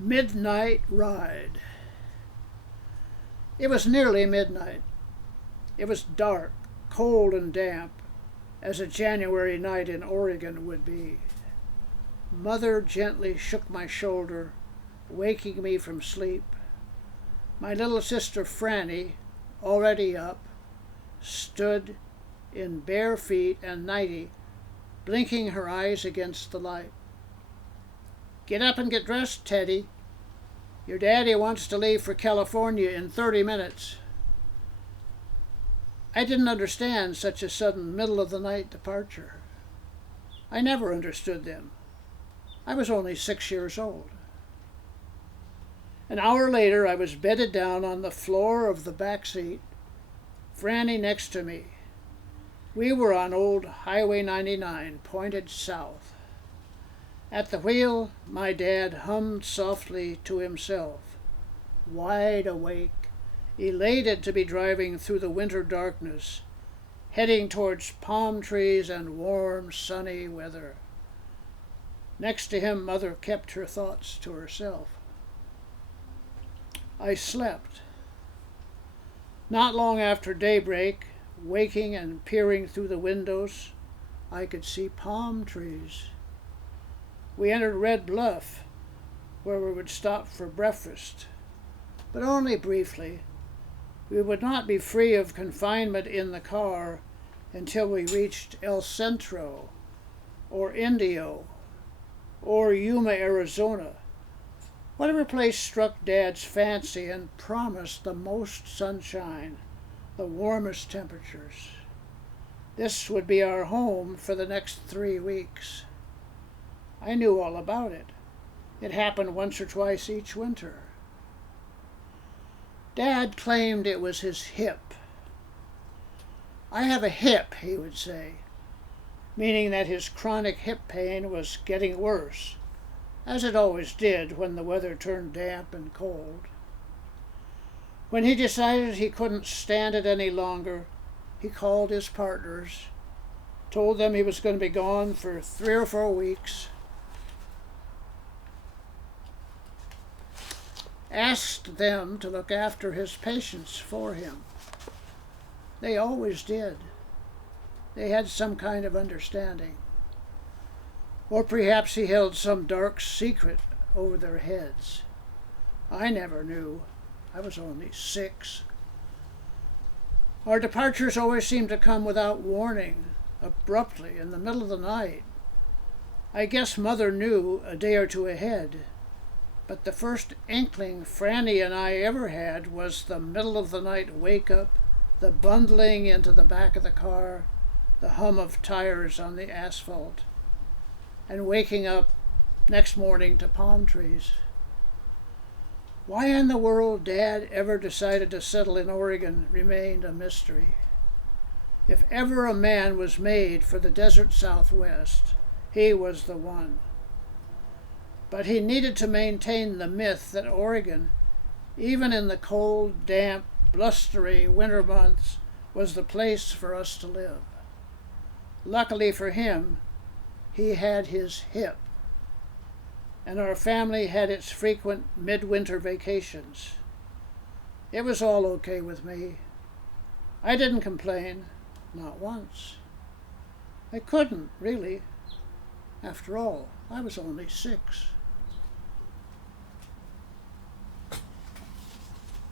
Midnight Ride. It was nearly midnight. It was dark, cold, and damp, as a January night in Oregon would be. Mother gently shook my shoulder, waking me from sleep. My little sister Franny, already up, stood in bare feet and nightie, blinking her eyes against the light. "Get up and get dressed, Teddy. Your daddy wants to leave for California in 30 minutes. I didn't understand such a sudden middle-of-the-night departure. I never understood them. I was only 6 years old. An hour later, I was bedded down on the floor of the back seat, Franny next to me. We were on old Highway 99, pointed south. At the wheel, my dad hummed softly to himself, wide awake, elated to be driving through the winter darkness, heading towards palm trees and warm, sunny weather. Next to him, Mother kept her thoughts to herself. I slept. Not long after daybreak, waking and peering through the windows, I could see palm trees. We entered Red Bluff, where we would stop for breakfast, but only briefly. We would not be free of confinement in the car until we reached El Centro, or Indio, or Yuma, Arizona, whatever place struck Dad's fancy and promised the most sunshine, the warmest temperatures. This would be our home for the next 3 weeks. I knew all about it. It happened once or twice each winter. Dad claimed it was his hip. "I have a hip," he would say, meaning that his chronic hip pain was getting worse, as it always did when the weather turned damp and cold. When he decided he couldn't stand it any longer, he called his partners, told them he was going to be gone for 3 or 4 weeks, asked them to look after his patients for him. They always did. They had some kind of understanding. Or perhaps he held some dark secret over their heads. I never knew. I was only 6. Our departures always seemed to come without warning, abruptly, in the middle of the night. I guess Mother knew a day or 2 ahead, but the first inkling Franny and I ever had was the middle-of-the-night wake-up, the bundling into the back of the car, the hum of tires on the asphalt, and waking up next morning to palm trees. Why in the world Dad ever decided to settle in Oregon remained a mystery. If ever a man was made for the desert Southwest, he was the one. But he needed to maintain the myth that Oregon, even in the cold, damp, blustery winter months, was the place for us to live. Luckily for him, he had his hip, and our family had its frequent midwinter vacations. It was all okay with me. I didn't complain, not once. I couldn't, really. After all, I was only 6.